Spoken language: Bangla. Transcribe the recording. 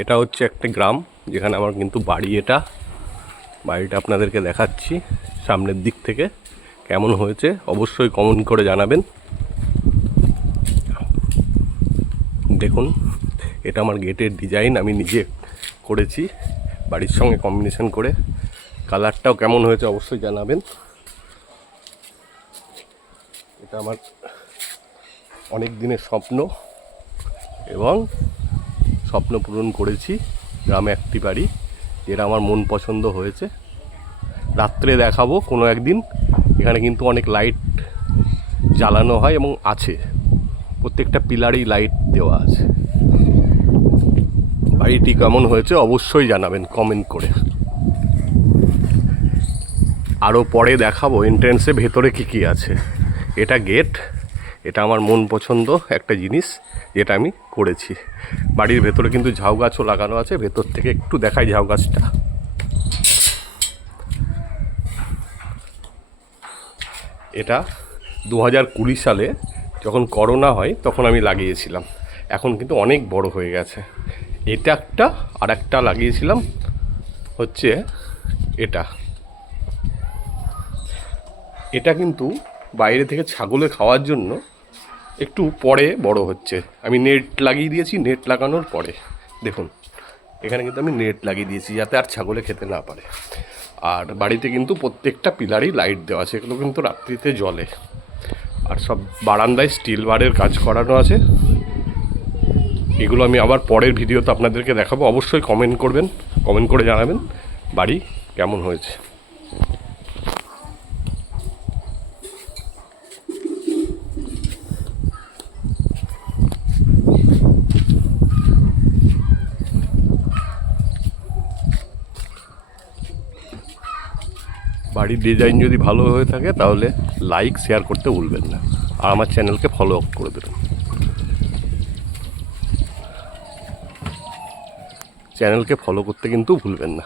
এটা হচ্ছে একটা গ্রাম যেখানে আমার কিন্তু বাড়ি। এটা বাড়িটা আপনাদেরকে দেখাচ্ছি সামনের দিক থেকে। কেমন হয়েছে অবশ্যই কমেন্ট করে জানাবেন। দেখুন, এটা আমার গেটের ডিজাইন আমি নিজে করেছি বাড়ির সঙ্গে কম্বিনেশন করে। কালারটাও কেমন হয়েছে অবশ্যই জানাবেন। এটা আমার অনেক দিনের স্বপ্ন এবং স্বপ্ন পূরণ করেছি। গ্রামে একটি বাড়ি, যেটা আমার মন পছন্দ হয়েছে। রাত্রে দেখাবো কোনো একদিন। এখানে কিন্তু অনেক লাইট জ্বালানো হয় এবং আছে, প্রত্যেকটা পিলারেই লাইট দেওয়া আছে। বাড়িটি কেমন হয়েছে অবশ্যই জানাবেন কমেন্ট করে। আরও পরে দেখাবো এন্ট্রেন্সে ভেতরে কী আছে। এটা গেট, এটা আমার মন পছন্দ একটা জিনিস যেটা আমি করেছি। বাড়ির ভেতরে কিন্তু ঝাউ গাছও লাগানো আছে। ভেতর থেকে একটু দেখাই ঝাউ গাছটা। এটা 2020 সালে যখন করোনা হয় তখন আমি লাগিয়েছিলাম। এখন কিন্তু অনেক বড় হয়ে গেছে। এটা একটা, আর একটা লাগিয়েছিলাম হচ্ছে এটা। এটা কিন্তু বাইরে থেকে ছাগলে খাওয়ার জন্য একটু পরে বড় হচ্ছে। আমি নেট লাগিয়ে দিয়েছি। নেট লাগানোর পরে দেখুন, এখানে কিন্তু আমি নেট লাগিয়ে দিয়েছি যাতে আর ছাগলে খেতে না পারে। আর বাড়িতে কিন্তু প্রত্যেকটা পিলারেই লাইট দেওয়া আছে। এগুলো কিন্তু রাত্রিতে জ্বলে। আর সব বারান্দায় স্টিল বারের কাজ করানো আছে। এগুলো আমি আবার পরের ভিডিওতে আপনাদেরকে দেখাবো। অবশ্যই কমেন্ট করবেন, কমেন্ট করে জানাবেন বাড়ি কেমন হয়েছে। বাড়ির ডিজাইন যদি ভালো হয়ে থাকে তাহলে লাইক শেয়ার করতে ভুলবেন না। আর আমার চ্যানেলকে ফলো আপ করে দেবেন। চ্যানেলকে ফলো করতে কিন্তু ভুলবেন না।